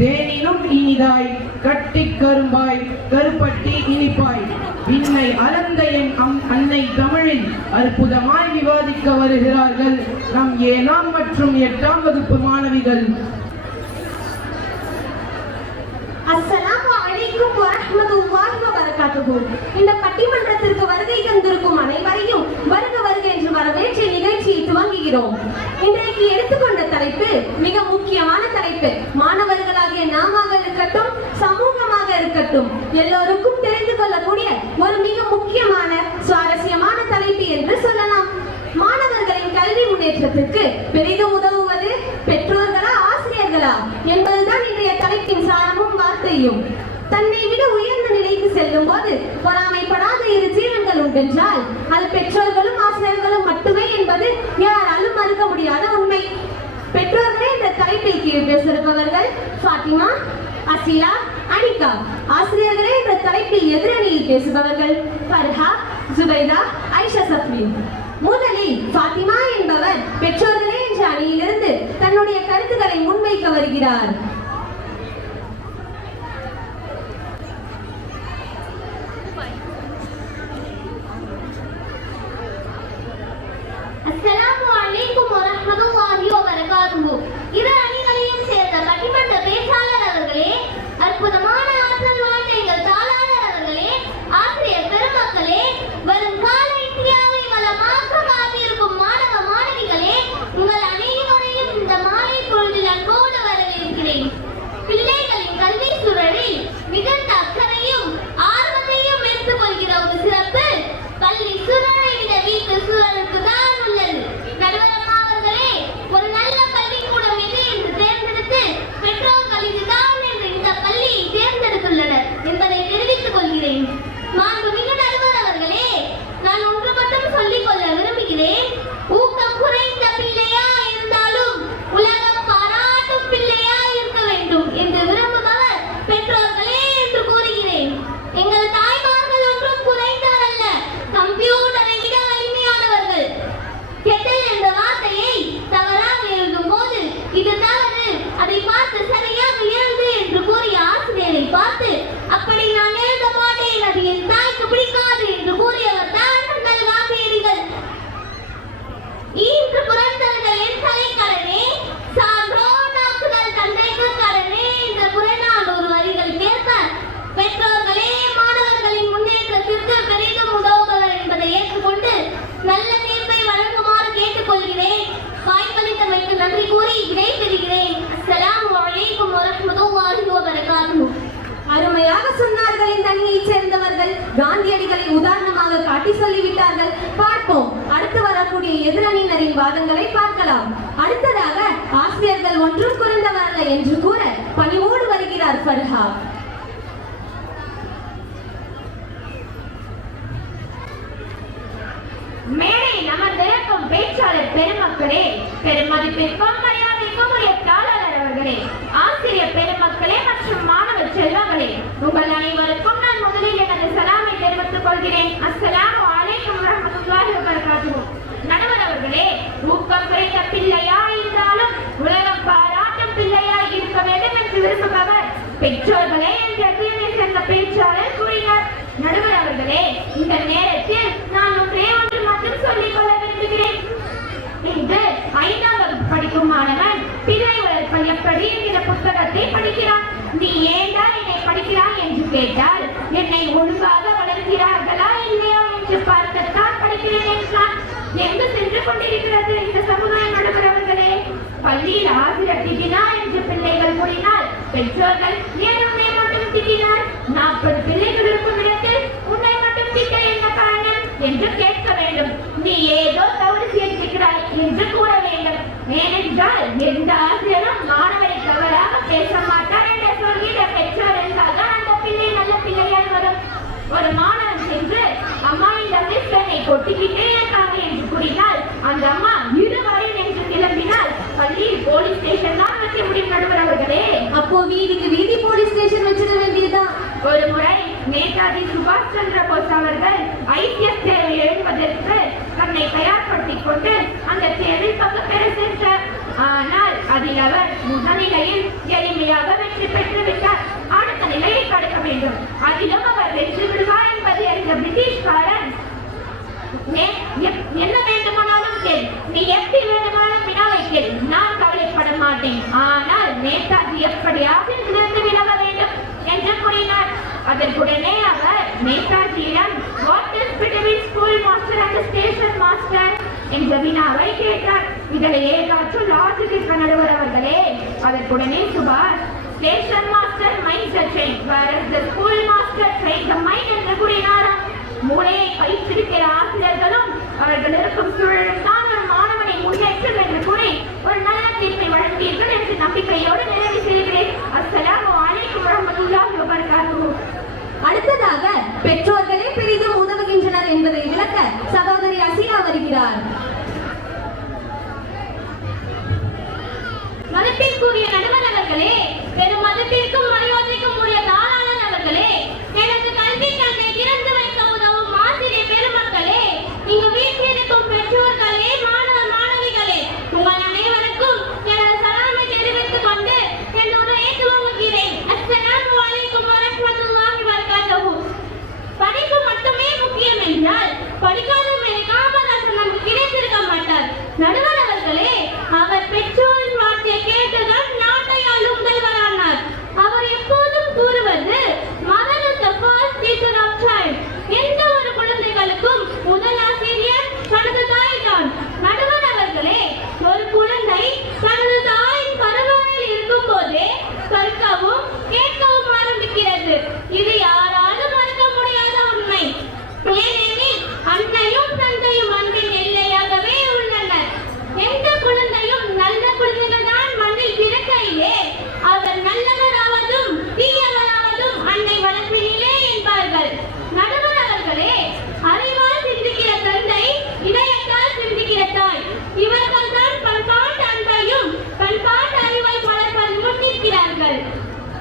தேனினும் இனிதாய் கட்டி கரும்பாய் கருப்பட்டி இனிப்பாய் விண்ணை அளந்த என் அன்னை தமிழில் அற்புதமாய் விவாதிக்க வருகிறார்கள் நம் 7ஆம் மற்றும் 8ஆம் வகுப்பு மாணவிகள். அஸ்ஸலாமு அலைக்கும் வரஹ்மத்துல்லாஹி வபரகாத்துஹு. இந்த பட்டிமன்றத்திற்கு வருகை தந்திருக்கும் அனைவரையும் வருக வருக என்று வரவேற்று நிகழ்ச்சியை துவங்குகிறோம். இன்றைக்கு எடுத்துக்கொண்ட தலைப்பு மிக முக்கியமான தலைப்பு. மாணவர்களாகிய நாமாக இருக்கட்டும், சமூகமாக இருக்கட்டும், எல்லோருக்கும் தெரிந்து கொள்ளக்கூடிய ஒரு மிக முக்கியமான சுவாரஸ்யமான தலைப்பு என்று சொல்லலாம். மாணவர்களின் கல்வி முன்னேற்றத்திற்கு பெரிதும் உதவுவது பெற்றோர்களா ஆசிரியர்களா என்பதுதான் இன்றைய தலைப்பின் சாரமும் வார்த்தையும். தன்னை விட உயர்ந்த நிலைக்கு செல்லும் போது பொறாமைப்படாத இரு ஜீவன்கள் உண்டென்றால் அது பெற்றோர்களும் ஆசிரியர்களும் மட்டுமே என்பது யாராலும் மறுக்க முடியாத உண்மை. பெற்றோர்களே இந்த தலைப்பில் கீழ் பேசியிருப்பவர்கள் ஃபாத்திமா, அசிலா, அனிகா. ஆசிரியர்களே இந்த தலைப்பில் எதிரணியில் பேசுபவர்கள் ஃபர்ஹா, ஜுபைதா, ஐஷா சஃப்ரின். முதலில் ஃபாத்திமா என்பவர் பெற்றோர்களே என்ற அணியிலிருந்து தன்னுடைய கருத்துக்களை முன்வைக்க வருகிறார். அஸ்ஸலாமு அலைக்கும் வரஹ்மத்துல்லாஹி வபரகாத்துஹு. இரு அணிகளையும் சேர்ந்த பட்டிமன்ற பேச்சாளர் அவர்களே, அற்புதமான ஆற்றல் வாய்ந்த எங்கள் தாளாளர் அவர்களே, ஆசிரியர் பெருமக்களே, வரும் கால இந்தியாவை வளமாக்க காத்திருக்கும் மாணவ மாணவிகளே, உங்கள் அனைவரையும் இந்த மாலை பொழுதில் அன்போடு வரவேற்கிறேன். பிள்ளைகளின் கல்வி சூழலில் மிகுந்த அக்கறையும் ஆர்வத்தையும் எடுத்துக் கொள்கிற ஒரு சிறப்பு பள்ளி சூழலை விட வீட்டு சூழலுக்கு தான் உள்ளது. நடுவரம்மா அவர்களே, ஒரு நல்ல பள்ளிக்கூடம் எது என்று தேர்ந்தெடுத்து பெற்றோர்கள் இதுதான் என்று இந்த பள்ளியை தேர்ந்தெடுத்துள்ளனர் என்பதை தெரிவித்துக் கொள்கிறேன். மாண்புமிகு நடுவர் அவர்களே, நான் ஒன்று மட்டும் சொல்லிக் கொள்ள விரும்புகிறேன். ஊக்கம் குறைந்த பிள்ளையா இருந்தாலும் உலகம் பாராட்டும் பிள்ளையா இருக்க வேண்டும் என்று விரும்புபவர் பெற்றோர்களே என்று கூறுகிறேன். எங்கள் தாய்மார்கள் ஒன்றும் குறைந்தவர் அல்ல, கம்ப்யூட்டரை விட வலிமையானவர்கள். கெட்டல் என்ற வார்த்தையை தவறாக எழுதும் போது இது தவறு, அதை பார்த்து சரியாக எழுது என்று கூறிய ஆசிரியரை பார்த்து அப்படி நான் எழுத மாட்டேன், அது என் தாய்க்கு பிடிக்காது என்று கூறியவர் தான் நல் காப்பியடிகள். ஈன்று புறந்தவர்கள் என் தலைக்கடனே, சான்றோர் நாக்குதல் தந்தைக்கு கடனே என்ற புறநானூறு வரிகள் கேட்க பெற்றோர்களே மாணவர்களின் முன்னேற்றத்திற்கு பெரிதும் உதவுபவர் என்பதை ஏற்றுக்கொண்டு நல்ல தீர்ப்பை வழங்குமாறு கேட்டுக்கொள்கிறேன். வாய்ப்பளித்தமைக்கு நன்றி கூறி விடைபெறுகிறேன். அஸ்ஸலாமு அலைக்கும் வரஹ்மத்துல்லாஹி வபரகாத்துஹு. அருமையாக சொன்னார்கள். இந்த அணியைச் சேர்ந்தவர்கள் காந்தியடிகளை உதாரணமாக காட்டி சொல்லிவிட்டார்கள். பார்ப்போம், அடுத்து வரக்கூடிய எதிரணியினரின் வாதங்களை பார்க்கலாம். அடுத்ததாக ஆசிரியர்கள் ஒன்றும் குறைந்தவரல்ல என்று கூற பணிவோடு வருகிறார் ஃபர்ஹா. மேடை நமதிருக்கும் பேச்சாளர் பெருமக்களே, பெருமதிப்பிற்கும் மரியாதைக்கும் உரிய தாளாளர் அவர்களே, ஆசிரியர் பெருமக்களே மற்றும் மாணவ செல்வங்களே, உங்கள் அனைவருக்கும் நான் முதலில் எனது சலாமை தெரிவித்துக் கொள்கிறேன். அஸ்ஸலாமு அலைக்கும் வரஹ்மத்துல்லாஹி வபரகாத்துஹு. நடுவர் அவர்களே, ஊக்கம் குறைந்த பிள்ளையா இருந்தாலும் உலகம் பாராட்டும் பிள்ளையாய் இருக்க வேண்டும் என்று விரும்புபவர் பெற்றோர்களே என்ற அணியை சேர்ந்த பேச்சாளர் கூறினார். நடுவர் அவர்களே, இந்த நேரத்தில் நான் ஒன்று மட்டும் சொல்லிக் கொள்ள விரும்புகிறேன். இன்று 5ஆம் வகுப்பு படிக்கும் மாணவன் பிள்ளை வளர்ப்பல் எப்படி என்கிற புத்தகத்தை படிக்கிறான். நீ ஏண்டா என்னை படிக்கிறாய் என்று கேட்டால் என்னை ஒழுங்காக வளர்க்கிறார்களா இல்லையா என்று பார்க்கத்தான் படிக்கிறேன் என்றான். எங்கு சென்று கொண்டிருக்கிறது இந்த சமுதாயம்? நடுவர் அவர்களே, பள்ளியில் ஆசிரியர் திட்டினார் என்று பிள்ளைகள் கூறினால் பெற்றோர்கள் ஏன் உன்னை மட்டும் திட்டினார், 40 பிள்ளைகள் இருக்கும் இடத்தில் உன்னை மட்டும் திட்ட என்ன காரணம் என்று கேட்க வேண்டும். நீ ஏதோ தவறு செய்திருக்கிறாய் என்று கூற வேண்டும். ஏனென்றால் எந்த ஆசிரியரும் மாணவரை தவறாக பேச மாட்டார் என்று சொல்கிற பெற்றோர் என்றால் தான் அந்த பிள்ளை நல்ல பிள்ளையால் வரும். ஒரு மாணவன் சென்று அம்மா இந்த மிஸ் என்னை கொட்டிக்கிட்டே இருக்காங்க என்று கூறினால் அந்த அம்மா இருவரை என்று கிளம்பினால் பள்ளியில் போலீஸ் ஸ்டேஷன் தான் வைக்க முடியும். நடுவர் அவர்களே, அப்போ வீதிக்கு வீதி போலீஸ் ஸ்டேஷன் வச்சிட வேண்டியதுதான். ஒரு முறை நேதாஜி சுபாஷ் சந்திர போஸ் அவர்கள் ஐக்கிய சேவை எழுதுவதற்கு தன்னை தயார்படுத்திக் கொண்டு அந்த தேர்வில் பங்கு பெற சென்றார். ஆனால் அதில் அவர் முதலிலையில் எளிமையாக வெற்றி பெற்று விட்டார். அடுத்த நிலையை கடக்க வேண்டும். அதிலும் அவர் வெற்றி விடுவார் என்பதை அறிந்த பிரிட்டிஷ்காரன், என்ன வேண்டுமானாலும் கேள், நீ எப்படி வேண்டுமானாலும் வினாவை கேள், நான் கவலைப்பட மாட்டேன். ஆனால் நேதாஜி எப்படியாக இருந்து விலக வேண்டும் என்று கூறினார். அதற்குடனே அவர் நேதாஜியிடம் what is between school master and station master என்ற வினாவை கேட்டார். இதில் ஏதாச்சும் லாஜிக் இருக்க நடுவர் அவர்களே? அதற்குடனே சுபாஷ், station master mind the train, whereas the school master train the mind என்று கூறினாராம். மூளையை பயிற்சிருக்கிற ஆசிரியர்களும் அவர்கள் இருக்கும் சூழலும் தான் ஒரு மாணவனை முன்னேற்றம் என்று கூறி ஒரு நல்ல தீர்ப்பை வழங்கியீர்கள் என்று நம்பிக்கையோடு நிறைவு செய்கிறேன். அஸ்ஸலாமு அலைக்கும் வரஹ்மத்துல்லாஹி வபரகாத்துஹு. அடுத்ததாக பெற்றோர்களே பெரிதும் உதவுகின்றனர் என்பதை விளக்க சகோதரி அசியா வருகிறார். மதிப்பிற்குரிய நடுவர் அவர்களே, பெரும் மதிப்பிற்கும் மரியாதைக்கும் உரிய தாளாளர் அவர்களே, எனது கல்வி கண்ணை திறந்து வைக்க உதவும் ஆசிரியர் பெருமக்களே, இங்கு வீட்டிற்கும் பெற்றோர்களே, மாணவ மாணவிகளே, உங்கள் அனைவருக்கும் எனது சலாமை தெரிவித்துக் கொண்டு என் உரையை துவங்குகிறேன். அஸ்ஸலாமு அலைக்கும் வரஹ்மத்துல்லாஹி வபரகாத்துஹு. படிப்பு மட்டுமே முக்கியம் என்றால் படிக்காத காமராசர் நமக்கு கிடைத்திருக்க மாட்டார். நடுவர் அவர்களே, அவர் பெற்றோரின் வார்த்தையை கேட்டுதான் நாட்டை ஆளும் முதல்வரானார். அவர் எப்போதும் கூறுவது mother is the first teacher of child. எந்த ஒரு குழந்தைகளுக்கும் முதல் ஆசிரியர் தனது தாய் தான். நடுவர் அவர்களே, ஒரு குழந்தை தனது தாயின் கருவறையில் இருக்கும் போதே கற்கவும் கேட்கவும் ஆரம்பிக்கிறது. இது யாராலும் மறுக்க முடியாத உண்மை. ஏனெனில் அன்னையும் தந்தையும் அன்பின் எல்லையாகவே உள்ளனர். எந்த குழந்தையும் நல்ல குழந்தைகள் தான் மண்ணில் பிறக்கையிலே அவர் நல்லவராவதும் தீயவராவதும் அன்னை வளர்ப்பினிலே என்பார்கள். நடுவர் அவர்களே, அறிவால் சிந்திக்கிற தந்தை, இதயத்தால் சிந்திக்கிற தாய், இவர்கள் தான் பண்பாட்டு அன்பையும் பண்பாட்டு அறிவை வளர்ப்பதில் முன்னிற்கிறார்கள்.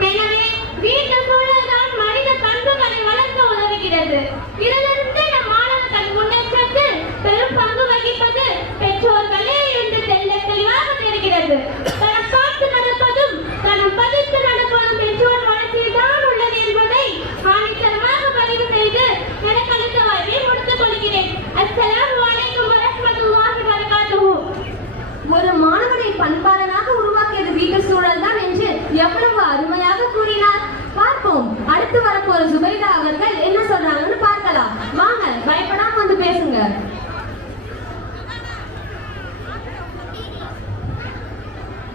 எனவே வீட்டு சூழல் தான் மனித பண்புகளை வளர்க்க உதவுகிறது. இதிலிருந்து நம் மாணவர்கள் முன்னேற்றத்தில் பெரும் பங்கு வகிப்பது பெற்றோர்களே என்று தெளிவாக தெரிகிறது. தனம் பார்த்து நடப்பதும் தனம் பதித்து நடப்பதும் பெற்றோர் வளர்ச்சியில் தான் உள்ளது என்பதை ஆணித்தரமாக பதிவு செய்து எனக்கு அளித்த வாய்ப்பை முடித்துக் கொள்கிறேன். அஸ்ஸலாமு அலைக்கும் வரஹ்மத்துல்லாஹி வபரகாத்துஹு. ஒரு மாணவனை பண்பாளனாக உருவாக்கியது வீட்டு சூழல் தான் என்று எவ்வளவு அருமையாக கூறினார். பார்ப்போம், அடுத்து வரப்போற ஜுபைதா அவர்கள் என்ன சொல்றாங்கன்னு பார்க்கலாம். வாங்க, பயப்படாம வந்து பேசுங்க.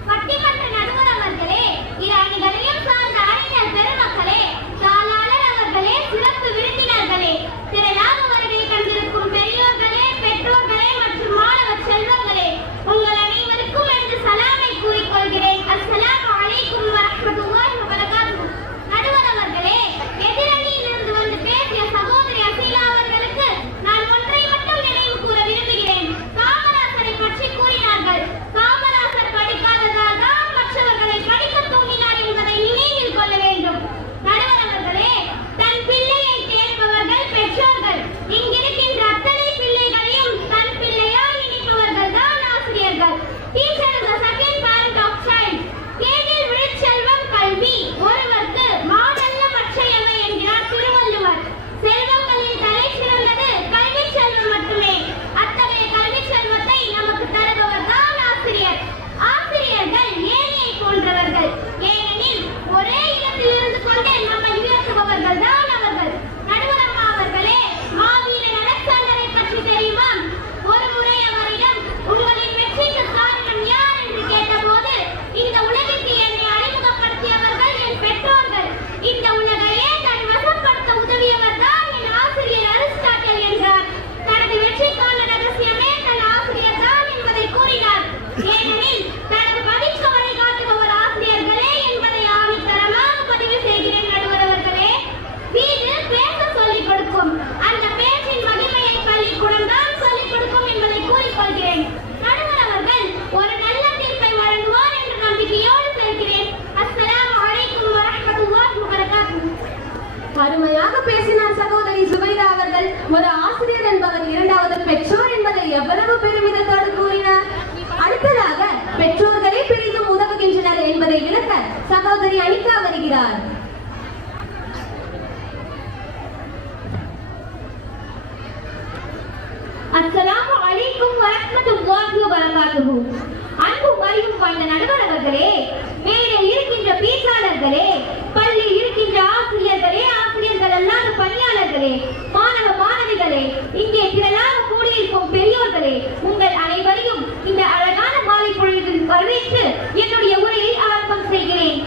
பட்டிமன்ற நடுவர் அவர்களே, இரு அணிகளையும் சார்ந்த அறிஞர் பெருமக்களே, தாளாளர் அவர்களே, சிறப்பு விருந்தினர்களே, திரளாக வருகை தந்திருக்கும் பெரியோர்களே, பெற்றோர்களே மற்றும் மாணவ செல்வங்களே, உங்கள் அனைவருக்கும் எனது சலாமை கூறிக்கொள்கிறேன். அஸ்ஸலாமு அலைக்கும் வரஹ்மத்துல்லாஹி வபரகாத்துஹு. நடுவர் அவர்களே, எதிரணியிலிருந்து வந்து பேசிய சகோதரி அசீலா அவர்களுக்கு நான் ஒன்றை மட்டும் நினைவு கூற விரும்புகிறேன். காமராசரை பற்றி கூறினார்கள். காமராசர் படிக்காததால் தான் மற்றவர்களை படிக்க தூண்டினார் என்பதை நினைவில் கொள்ள வேண்டும். நடுவர் அவர்களே, தன் பிள்ளையை தேர்ப்பவர்கள் பெற்றோர்கள். இங்கிருக்கின்ற அத்தனை பிள்ளைகளையும் தன் பிள்ளையால் நினைப்பவர்கள் தான் ஆசிரியர்கள். Teacher is the second parent of child. கேடில் விழுச்செல்வம் கல்வி, ஒருவர்க்கு மாடல்ல மற்றையவை என்கிறார் திருவள்ளுவர். செல்வங்களில் தலை சிறந்தது கல்வி செல்வம் மட்டுமே. அத்தகைய கல்வி செல்வத்தை நமக்கு தருபவர் தான் ஆசிரியர். ஆசிரியர்கள் ஏணியை போன்றவர்கள். ஏனெனில் ஒரே இடத்தில் இருந்து கொண்டே நம்மை உயர்த்துபவர்கள் தான் அவர்கள். நடுவர் அம்மா அவர்களே, மாவீரன் அலெக்சாண்டரை பற்றி தெரியுமா? ஒரு முறை அவரிடம் உங்களின் வெற்றிக்கு காரணம் யார் என்று கேட்டபோது, இந்த உலகிற்கு என்னை அறிமுகப்படுத்தியவர்கள் என் பெற்றோர்கள். இந்த உலகையே தன் வசப்படுத்த உதவியவர் தான் என் ஆசிரியர் அரிஸ்டாட்டில் என்றார். தனது வெற்றிக்கான ரகசியமே தன் ஆசிரியர் தான் என்பதை கூறினார். ஏனெனில் தனது பதிக்கு வழிகாட்டுபவர் ஆசிரியர்களே என்பதை ஆணித்தரமாக பதிவு செய்கிறேன். நடுவர் அவர்களே, வீடு பேச சொல்லிக் கொடுக்கும். அந்த பேச்சின் மகிமையை பள்ளிக்கூடம் தான் சொல்லிக் கொடுக்கும் என்பதை கூறிக்கொள்கிறேன். நடுவர் அவர்கள் ஒரு நல்ல தீர்ப்பை வழங்குவார் என்ற நம்பிக்கையோடு செல்கிறேன். அஸ்ஸலாமு அலைக்கும் வரஹ்மத்துல்லாஹி வபரகாத்துஹு. அருமையாக பேசினார் சகோதரி ஜுபைதா அவர்கள். ஒரு ஆசிரியர் என்பவர் இரண்டாவது பெற்றோர் என்பதை எவ்வளவு பெருமிதத்தோடு கூறினார். அடுத்ததாக பெற்றோர்களே பெரிதும் உதவுகின்றனர் என்பதை விளக்க சகோதரி அனிகா வருகிறார். அஸ்ஸலாமு அலைக்கும் வரஹ்மத்துல்லாஹி வபரகாத்துஹு. அன்பும் அறிவும் வாய்ந்த நடுவர் அவர்களே, மேடையில் இருக்கின்ற பேச்சாளர்களே, பள்ளியில் இருக்கின்ற ஆசிரியர்களே, ஆசிரியர்கள் அல்லாத பணியாளர்களே, மாணவ மாணவிகளே, இங்கே திரளாக கூடியிருக்கும் பெரியோர்களே, உங்கள் அனைவரையும் இந்த அழகான மாலை பொழுதில் வரவேற்று என்னுடைய உரையை ஆரம்பம் செய்கிறேன்.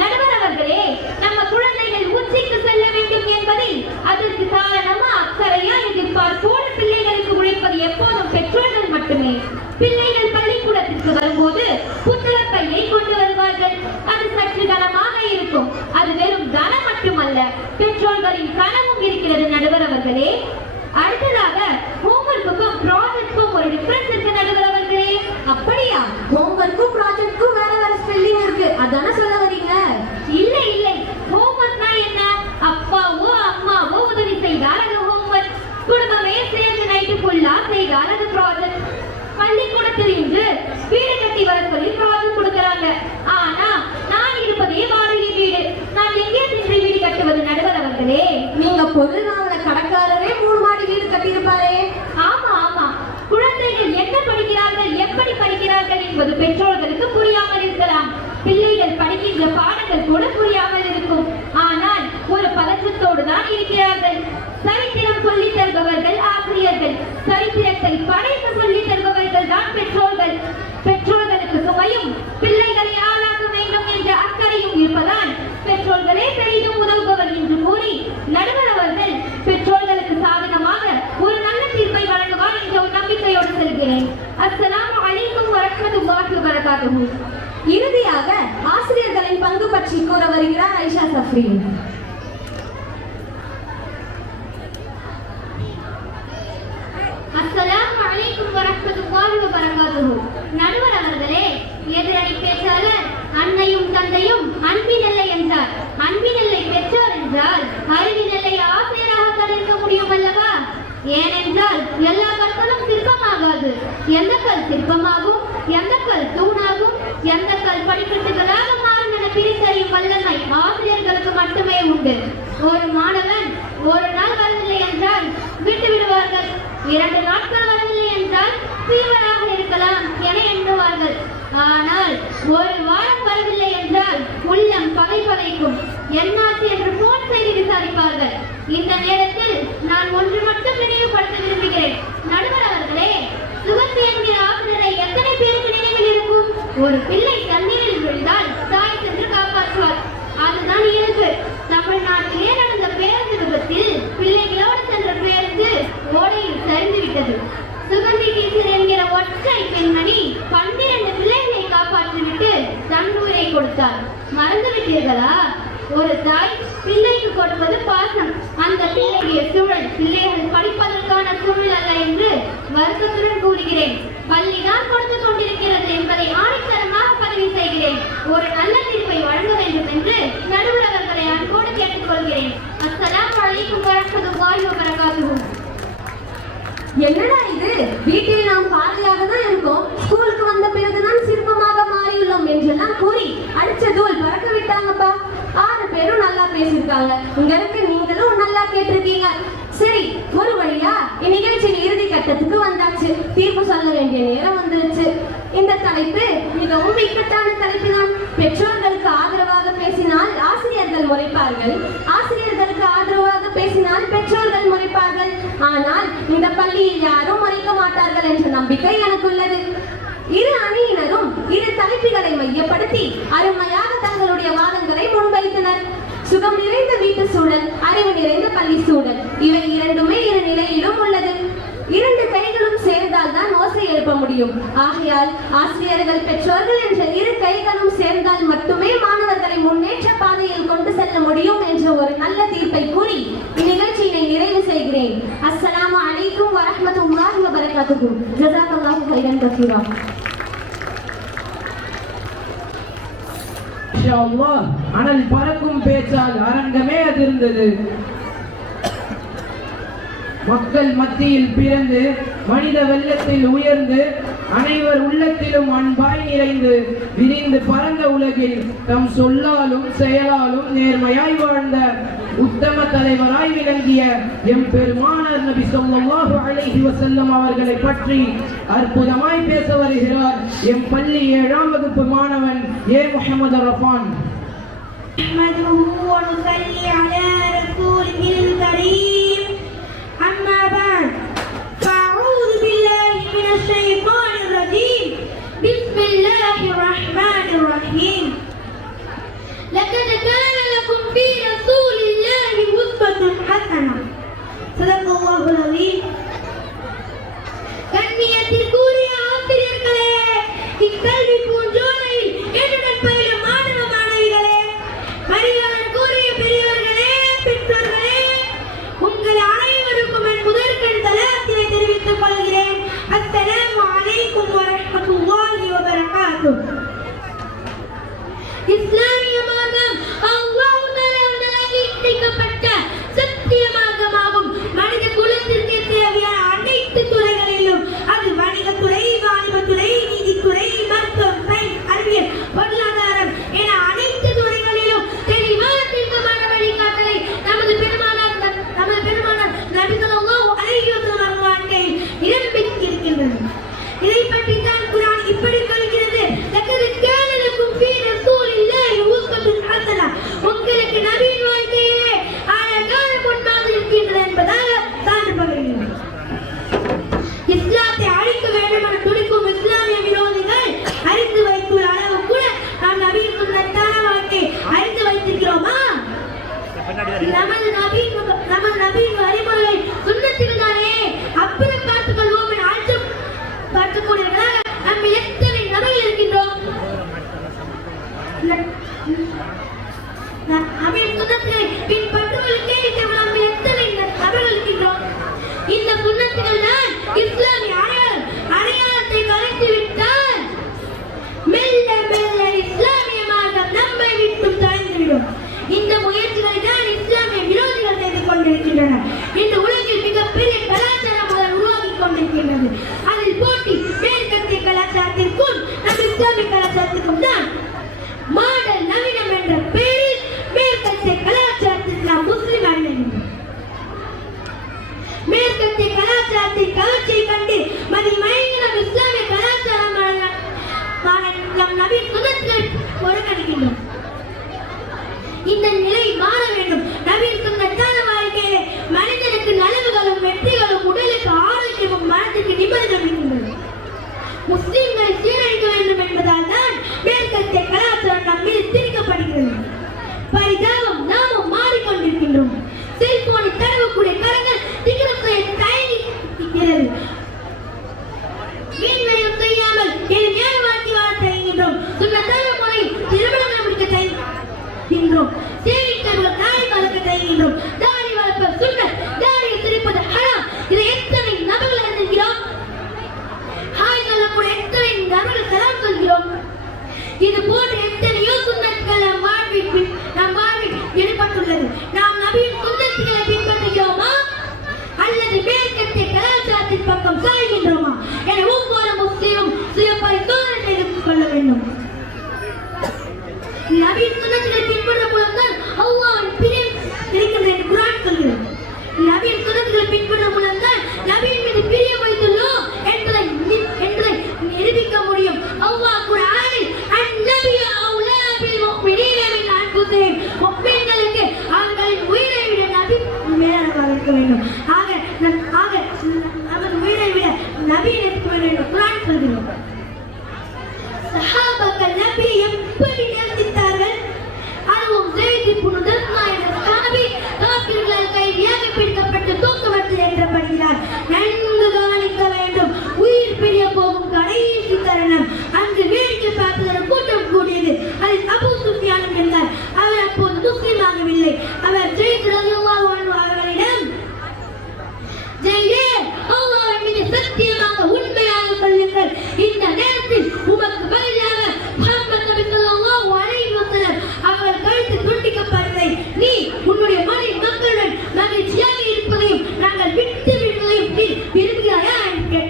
நடுவர் அவர்களே, நம்ம குழந்தைகள் உச்சிக்கு செல்ல வேண்டும் என்பதில் அதற்கு காரணமா அக்கறையா எதிர்பார்ப்போடு பிள்ளைகளுக்கு உழைப்பது எப்போதும் பெற்றோர்கள் மட்டுமே. பிள்ளைகள் பள்ளிக்கூடத்திற்கு வரும்போது புத்தக பையை கொண்டு வருவார்கள். அது சற்று கனமாக இருக்கும். அது வெறும் கனம் மட்டுமல்ல, பெற்றோர்களின் கனவும் இருக்கிறது நடுவர் அவர்களே. அடுத்ததாக ஹோம்வொர்க்குக்கும் ப்ராஜெக்ட்க்கும் ஒரு டிஃபரன்ஸ் இருக்கு நடுவர் அவர்களே. அப்படியா? ஹோம்வொர்க்கும் ப்ராஜெக்ட்க்கும் வேற வேற ஸ்பெல்லிங் இருக்கு, அதானே சொல்ல வரீங்க? இல்லை இல்லை, ஹோம்வொர்க்னா என்ன? அப்பாவோ அம்மாவோ உதவி செய்தால் அது ஹோம்வொர்க். குடும்பமே சேர்ந்து நைட்டு ஃபுல்லா செய்தால் அது ப்ராஜெக்ட். பள்ளிக்கூடத்தில் இன்று வீடு கட்டி வர சொல்லி ப்ராஜெக்ட் கொடுக்கறாங்க. ஆனா நான் இருப்பதே வாடகை வீடு. நான் எங்கே சென்று வீடு கட்டுவது நடுவர் அவர்களே? நீங்க பொருள் வாங்கின கடைக்காரரே 3 மாடி வீடு கட்டியிருப்பாரே. ஆமா ஆமா, குழந்தைகள் என்ன படிக்கிறார்கள், எப்படி படிக்கிறார்கள் என்பது பெற்றோர்களுக்கு புரியாமல் இருக்கலாம். பிள்ளைகள் படிக்கின்ற பாடங்கள் கூட புரியாமல் இருக்கும். ஆனால் ஒரு பதற்றத்தோடு தான் இருக்கிறார்கள். சரித்திரம் சொல்லி தருபவர்கள் ஆசிரியர்கள், சரித்திரத்தை படைத்து சொல்லி தருபவர்கள் தான் பெற்றோர்கள். பெற்றோர்களுக்கு சுமையும் பிள்ளைகளை ஆளாக்க வேண்டும் என்ற அக்கறையும் இருப்பதால் பெற்றோர்களே பெரிதும் உதவுபவர் என்று கூறி நடுவர் அவர்கள் பெற்றோர்களுக்கு சாதகமாக ஒரு நல்ல தீர்ப்பை வழங்குவார் என்ற ஒரு நம்பிக்கையோடு செல்கிறேன். அஸ்ஸலாமு அலைக்கும் வரஹ்மத்துல்லாஹி வபரகாத்துஹு. இறுதியாக ஆசிரியர்களின் பங்கு பற்றி கூற வருகிறார் ஐஷா சஃப்ரீன். அஸ்ஸலாமு அலைக்கும் வரஹ்மத்துல்லாஹி வபரகாத்துஹு. நடுவர் அவர்களே, எதிரணி பேச்சாளர் அன்னையும் தந்தையும் அன்பின் எல்லை என்றார். அன்பின் எல்லை பெற்றோர் என்றால் அறிவின் எல்லை ஆசிரியராக கருத முடியும் அல்லவா? ஏனென்றால் எல்லா கற்களும் சிற்பமாகாது. எந்த கல் சிற்பமாகும், எந்த கல் தூணாகும், எந்த கல் படிக்கட்டுகளாக மாறும் என பிரித்தறியும் வல்லமை ஆசிரியர்களுக்கு மட்டுமே உண்டு. ஒரு மாணவன் ஒரு நாள் வரவில்லை என்றால் விட்டு விடுவார்கள். 2 நாட்கள் வரவில்லை என்றால் தீவராக இருக்கலாம் என எண்ணுவார்கள். ஆனால் ஒரு வாரம் வரவில்லை என்றால் உள்ளம் பகை பகைக்கும். என்னாச்சு என்று போன் செய்து விசாரிப்பார்கள். இந்த நேரத்தில் நான் ஒன்று மட்டும் நினைவுபடுத்த விரும்புகிறேன். நடுவர் அவர்களே, சுகந்தி என்கிற ஆசிரியரை எத்தனை பேருக்கு நினைவில் இருக்கும்? ஒரு பிள்ளை தண்ணீரில் விழுந்தால் தாய் சென்று காப்பாற்றுவார். அதுதான் இயல்பு. தமிழ்நாட்டிலே நடந்த பேருந்து விபத்தில் பிள்ளைகளோடு சென்ற பேருந்து ஓடையில் சரிந்து விட்டது. சுகந்தி டீச்சர் என்கிற ஒற்றை பெண்மணி 12 பிள்ளைகளை காப்பாற்றிவிட்டு தன் உயிரை கொடுத்தார். மறந்து விட்டீர்களா? ஒரு தாய் பிள்ளைக்கு கொடுப்பது பாசம். அந்த பிள்ளைய சூழல் பிள்ளைகள் படிப்பதற்கான சூழல் அல்ல என்று வருத்தத்துடன் கூறுகிறேன். பள்ளிதான் கொடுத்து கொண்டிருக்கிறது என்பதை ஆணித்தரமாக பதிவு செய்கிறேன். ஒரு நல்ல தீர்ப்பை வழங்க வேண்டும் என்று நடுவர் அவர்களை அன்போடு கேட்டுக்கொள்கிறேன். அஸ்ஸலாமு அலைக்கும் வரஹ்மத்துல்லாஹி வபரகாத்துஹு. என்னடா இது? வீட்டில் நாம் பாதையாக தான் இருக்கோம், ஸ்கூலுக்கு வந்த பிறகுதான் சிற்பமாக மாறியுள்ளோம் என்றெல்லாம் கூறி அடிச்ச தூள் பறக்க விட்டாங்கப்பா. 6 பேரும் நல்லா பேசியிருக்காங்க. இங்க இருக்கு, நீங்களும் நல்லா கேட்டிருக்கீங்க. சரி, ஒரு வழியா இந்நிகழ்ச்சியின் இறுதி கட்டத்துக்கு வந்தாச்சு. தீர்ப்பு சொல்ல வேண்டிய நேரம் வந்துருச்சு. இந்த தலைப்பு மிகவும் இக்கட்டான தலைப்பு தான். பெற்றோர்களுக்கு ஆதரவாக பேசினால் ஆசிரியர்கள் முறைப்பார்கள், ஆசிரியர்களுக்கு ஆதரவாக பேசினால் பெற்றோர்கள் முறைப்பார்கள். ஆனால் இந்த பள்ளியில் யாரும் முறைக்க மாட்டார்கள் என்ற நம்பிக்கை எனக்கு உள்ளது. இரு அணியினரும் இரு தலைப்புகளை மையப்படுத்தி அருமையாக தங்களுடைய வாதங்களை முன்வைத்தனர். சுகம் நிறைந்த வீட்டு சூழல், அறிவு நிறைந்த பள்ளி சூழல், இவை இரண்டுமே இரு நிலையிலும் உள்ளது. 2 கைகளும் சேர்ந்தால் தான் ஓசை எழுப்ப முடியும். ஆகையால் ஆசிரியர்கள் பெற்றோர்கள் என்ற 2 கைகளும் சேர்ந்தால் மட்டுமே மாணவர்களை முன்னேற்ற பாதையில் கொண்டு செல்ல முடியும் என்ற ஒரு நல்ல தீர்ப்பை கூறி இந்நிகழ்ச்சியினை நிறைவு செய்கிறேன். அஸ்ஸலாமு அலைக்கும் வரஹ்மத்துல்லாஹி வபரகாத்துஹு. ஜஸாக்கல்லாஹு கைரன் கஸீரா. இன்ஷா அல்லாஹ் அனல் பறக்கும் பேச்சால் அரங்கமே அதிர்ந்தது. மக்கள் மத்தியில் பிறந்து மனித வெள்ளத்தில் உயர்ந்து அனைவர் உள்ளத்திலும் அன்பாய் நிறைந்து விரிந்து பரந்த உலகில் தம் சொல்லாலும் செயலாலும் நேர்மையாய் வாழ்ந்த உத்தம தலைவராய் விளங்கிய எம் பெருமானார் நபி ஸல்லல்லாஹு அலைஹி வஸல்லம் அவர்களை பற்றி அற்புதமாய் பேச வருகிறார் எம் பள்ளி 7ஆம் வகுப்பு மாணவன் ஏ முஹம்மது ரஃபான். نحمده ونصلي على رسوله الكريم أما بعد فأعوذ بالله من الشيطان الرجيم بسم الله الرحمن الرحيم لقد كان لكم في رسول الله أسوة حسنة صدق الله العظيم. கண்ணியத்திற்குரிய ஆசிரியர்களே, இக்கல்வி பூஞ்சோலையில் என்னுடன் பயிலும் மாணவ மாணவிகளே, மரியாதைக்குரிய பெரியவர்களே, பெற்றோர்களே, உங்கள் அனைவருக்கும் என் முதற்கண் சலாத்தினை தெரிவித்துக் கொள்கிறேன். அஸ்ஸலாமு அலைக்கும் வரஹ்மத்துல்லாஹி வபரகாத்துஹ். இஸ்லாமிய மார்க்கம் அல்லாஹ் தஆலாவால் இயற்றப்பட்ட சத்திய மார்க்கமாகும். மனித குலத்திற்கு தேவையான அனைத்து துறைகளிலும், அது வணிகத்துறை, வாணிபத்துறை, நீதித்துறை, மருத்துவம், சயின்ஸ், அறிவியல், பொருளாதாரம் என அனைத்து துறைகளிலும் தெளிவான தீர்க்கமான வழிகாட்டலை நமது பெருமானார் நபி ஸல்லல்லாஹு அலைஹி வஸல்லம் வாழ்க்கையில் இடம்பெற்றிருக்கின்றது. இதை பற்றி தான் குர்ஆன் இப்படி சொல்கிறது, லக்கத் கான லக்கும் ஃபீ ரசூலில்லாஹி உஸ்வத்துன் ஹஸனா. உங்களுக்கு நபியின் வாழ்க்கையிலே அழகான முன்மாதிரி இருக்கின்றது என்பதாக சான்று பகர்கிறது. இஸ்லாத்தை அழிக்க வேண்டும் என துடிக்கும் இஸ்லாமிய விரோதிகள் அறிந்து வைத்துள்ள அளவு கூட நாம் நபியின் சுன்னத்தான வாழ்க்கை அறிந்து வைத்திருக்கிறோமா? நமது நபியின் வழிமுறையை சுன்னத்துக்கு தானே அப்புறம் பார்த்துக் கொள்வோம் என அழைத்துக் பார்த்துக்கூடியவர்களாக நம்ம எத்தனை நபிகள் இருக்கின்றோம்? நபியின் சுன்னத்துகளை பின்பற்றுவதற்கே நம்ம எத்தனை நபர்கள் இருக்கின்றோம்? இந்த சுன்னத்துகள் தான் இஸ்லாமிய அடையாளத்தை கலைத்து விட்டால் மெல்ல மெல்ல இஸ்லாமிய மார்க்கம் நம்மை விட்டும் தொலைந்துவிடும். இந்த முயற்சிகளை தான் இஸ்லாமிய விரோதிகள் செய்து கொண்டிருக்கின்றனர். இந்த உலகில் மிகப்பெரிய கலாச்சாரம் உருவாகிக் கொண்டிருக்கின்றது. அதில் போட்டி மேற்கத்திய கலாச்சாரத்திற்கும் நம் இஸ்லாமிய கலாச்சாரத்திற்கும் தான். மாடல் நவீனம் என்ற பெயரில் மேற்கத்திய கலாச்சாரத்தில் நாம் முஸ்லிம் அல்ல. மேற்கத்திய கலாச்சாரத்தின் கவர்ச்சியை கண்டு மதிமயங்கி நம் இஸ்லாமிய கலாச்சாரம் நம் நபியின் சுன்னத்துகளை புறக்கணிக்கின்றோம். இந்த நிலை மாற வேண்டும். நபியின் சுன்னத்தான வாழ்க்கையிலே மனிதனுக்கு நலவுகளும் வெற்றிகளும், உடலுக்கு ஆரோக்கியமும், மனதிற்கு நிம்மதியும் இருக்கின்றது. முஸ்லிம்களை சீரழிக்க வேண்டும் என்பதால் தான் மேற்கத்திய கலாச்சாரம் நம் மீது திணிக்கப்படுகிறது. பரிதாபம், நாமும் மாறிக்கொண்டிருக்கின்றோம். செல்போனை தடவக்கூடிய கரங்கள் திகிரத்தை தயங்குகிறது. வீண்மையும் செய்யாமல் எளிமையான வாழ்க்கை வாழ தயங்குகின்றோம். சுன்னத்தான முறையில் திருமணம் முடிக்க தயங்குகின்றோம். சேவித்தவர்கள் தாடி வளர்க்க தயங்குகின்றோம். தாடி வளர்ப்ப சுன்னத், தாடியை சிரிப்பது ஹராம். இதை எத்தனை நபர்கள் அறிந்திருக்கிறோம்? ஹாய் சொல்லக்கூடிய எத்தனை நபர்கள் சலாம் சொல்கிறோம்? இது போன்ற எத்தனையோ சுன்னத்துகள் நம் வாழ்வில் ஈடுபட்டுள்ளது. நாம் நபியின் சுன்னத்துகளை பின்பற்றுகிறோமா அல்லது மேற்கத்திய கலாச்சாரத்தின் பக்கம் சாய்கின்றோமா என ஒவ்வொரு முஸ்லிமும் சுய பரிசோதனை செய்து கொள்ள வேண்டும். நபியின் சுன்னத்துகளை பின்பற்ற மூலம் தான் அல்லாஹ்வின் பிரியம் கிடைக்கிறது என்று குர்ஆன் சொல்கிறது. நபியின் சுன்னத்துகளை பின்பற்ற மூலம் தான் நபியின் மீது பிரியம் வைத்துள்ளோம் என்பதை நிரூபிக்க முடியும். அல்லாஹ் குர்ஆனில் அன்-நபியு அவுலா பில் முஃமினீன மின் அன்ஃபுஸிஹிம், முஃமின்களுக்கு அவர்களின் உயிரை விட நபி மேலானவராக இருக்க வேண்டும். ஆக நமது உயிரை விட நபியை நேசிக்க வேண்டும் என்று குர்ஆன் சொல்கிறது. சஹாபாக்கள் நபியை எப்படி நேசித்தார்கள்? அதுவும் ஸைத் இப்னு தஸ்மா என்ற சஹாபி காஃபிர்களால் கைதியாக பிடிக்கப்பட்டு தூக்குமரத்தில் ஏற்றப்படுகிறார். நன்கு கவனிக்க வேண்டும். உயிர் பிரிய போகும் கடைசி தருணம். அங்கு வேடிக்கை பார்ப்பதற்கு கூட்டம் கூடியது. அதில் அபூ சுஃபியான் என்றார். அவர் அப்போது முஸ்லிம் ஆகவில்லை. அவர் ஸைத் ரலியல்லாஹு அன்ஹு அவர்களிடம், ஜெய்தே, அல்லாஹ்வின் மீது சத்தியமாக உண்மையாக சொல்லுங்கள், இந்த நேரத்தில் உமக்கு பதிலாக முஹம்மது நபி ஸல்லல்லாஹு அலைஹி வஸல்லம் அவர்கள் கழுத்து துண்டிக்கப்படுவதை நீ உன்னுடைய மக்களுடன் மகிழ்ச்சியாக இருப்பதையும் நாங்கள் விட்டு விடுவதையும் விரும்புகிறாயா என்று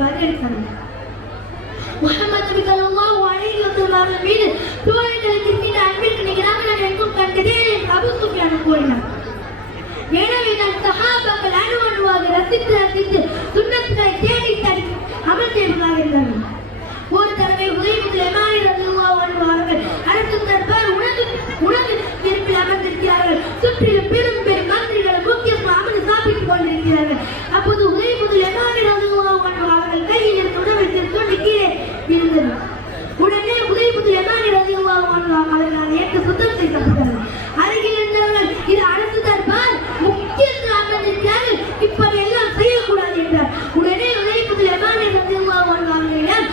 பதிலளித்தார்கள். முஹம்மது நபி ஸல்லல்லாஹு அலைஹி வஸல்லம் அவர்கள் மீது தோழர்களுக்கு இருக்கின்ற அன்பிற்கு நிகராக நான் எங்கும் கண்டதே என்று அபூ சுஃபியான் கூறினார். எனவே நான் சஹாபாக்கள் அணுவணுவாக ரசித்து சுன்னத்துகளை தேடி அமல் செய்வதாக இருந்தார்கள். ஒரு தடவை ஹுதைபில் யமானி ரலியல்லாஹு அன்ஹு அவர்கள் அரசு தர்பார் உணவு இருப்பில் அமர்ந்திருக்கிறார்கள். சுற்றிலும் பெரும் மந்திரிகள் முக்கியமாக அமர்ந்து சாப்பிட்டுக் கொண்டிருக்கிறார்கள். அப்போது ஹுதைபில் யமானி ரலியல்லாஹு அன்ஹு அவர்கள் கையில் இருந்த உணவை கொண்டு கீழே விழுந்தது. உடனே ஹுதைபில் யமானி ரலியல்லாஹு அன்ஹு அவர்கள் ஏற்க சுத்தம் செய்யப்பட்டார்கள். அருகில் இருந்தவர்கள் இது அரசு தர்பார் முக்கியமாக அமர்ந்திருக்கிறார்கள், இப்படி எல்லாம் செய்யக்கூடாது என்றார். உடனே ஹுதைபில் யமானி ரலியல்லாஹு அன்ஹு அவர்களிடம்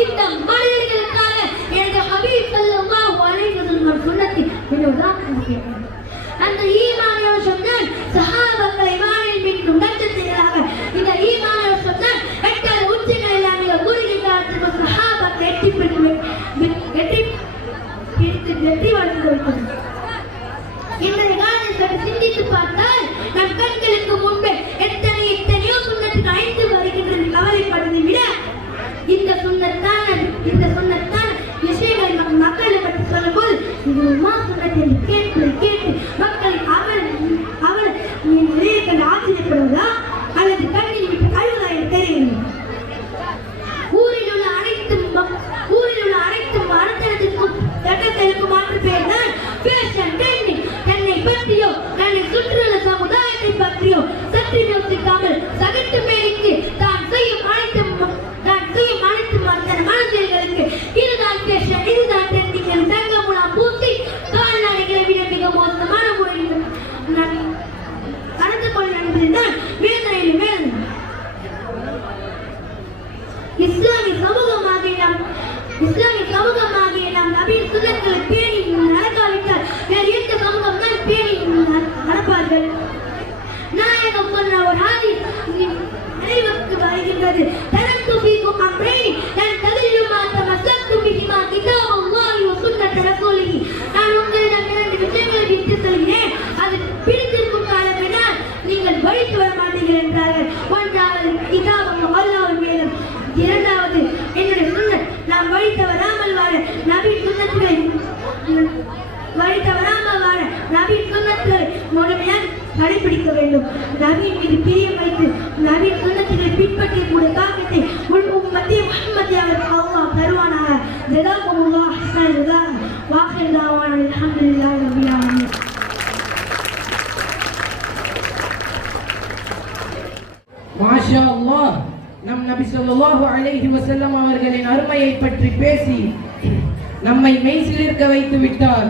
இந்த மனிதர்களுக்காக எனது ஹபீப் ஸல்லல்லாஹு அலைஹி வஸல்லம் சொன்னதில் அந்த ஈமானியோடு சொன்னால் சஹாபாக்களை வானில் மின்னும் நட்சத்திரங்களாக இந்த ஈமானியோடு சொன்னால் எட்டாத உச்சிகள் எல்லாம் மிக குறுகிய காலத்தில் சஹாபாக்களை வெற்றி வாழ்ந்து வைத்தது. இன்றைய காலத்தில் சிந்தித்து பார்த்தால் நம் கண்களுக்கு முன்பே எத்தனையோ சுண்ணத்துக்கு அழைத்து வருகின்றது கவலைப்படுவதை விட இந்த சொன்னத்தான் விஷயங்களை மக்களை பற்றி சொல்லும்போது இது உமா சொன்னதை கேட்டு மக்களை அவர் நிறைய கண்டு ஆச்சரியப்படுவதா அல்லது கண்ணில் விட்டு அழுவதா என்று தெரியவில்லை. ஊரில் உள்ள அனைத்து மரத்தனத்திற்கும் சட்டத்திற்கு மாற்று பேர் தான் ஃபேஷன் ட்ரெண்டிங். தன்னை பற்றியோ தன்னை சுற்றியுள்ள சமுதாயத்தை பற்றியோ சற்று யோசிக்காமல் சகட்டு மேலிக்கு தான் செய்யும் அனைத்து மனதில்களுக்கு இதுதான் ஃபேஷன், இதுதான் ட்ரெண்டிங் தங்கமுலாம் பூசி கால்நடைகளை விட மிக மோசமான முறையில் நடந்து கொள்ள நடந்ததுதான் வேதனையில் வேதனை. இஸ்லாமிய சமூகமாகிய நாம் நபியின் சுன்னத்துகளை பேணி நடக்காவிட்டால் வேறு எந்த சமூகம் தான் பேணி நடப்பார்கள்? நாயகம் சொன்ன ஒரு ஹதீஸ் நினைவுக்கு வருகின்றது. தரத்து ஃபீக்கும் அம்ரைனி லன் ததில்லு மா தமஸ்ஸக்து பிஹிமா கிதாபுல்லாஹி வ சுன்னத ரசூலிஹி. நான் உங்களிடம் இரண்டு விஷயங்களை விட்டு சொல்கிறேன், அது பிடித்திருக்கும் காலமென்றால் நீங்கள் வழிக்கு வர மாட்டீர்கள் என்றார்கள். ஒன்றாவது கிதாபுல்லாஹ் அல்லாஹ்வின் வேதம், இரண்டாவது என்னுடைய சுன்னத். நாம் வழி தவறாமல் வாழ நபியின் சுன்னத்துகளை முழுமையாக கடைபிடிக்க வேண்டும். நபியின் மீது பிரியம் வைத்து நபியின் சுன்னத்துகளை பின்பற்றக்கூடிய காரணத்தை முழு மத்திய முஹம்மதி அவர்கள் அல்லாஹ் தருவானாக. ஜஸாகுமுல்லாஹ் அஹ்ஸன ஜஸா வ ஆகிரு தஅவானா அல்ஹம்துலில்லாஹி ரப்பில் ஆலமீன். மாஷா அல்லாஹ். நம் நபி ஸல்லல்லாஹு அலைஹி வஸல்லம் அவர்களின் அருமையை பற்றி பேசி நம்மை மெய்சிலிர்க்க வைத்து விட்டார்.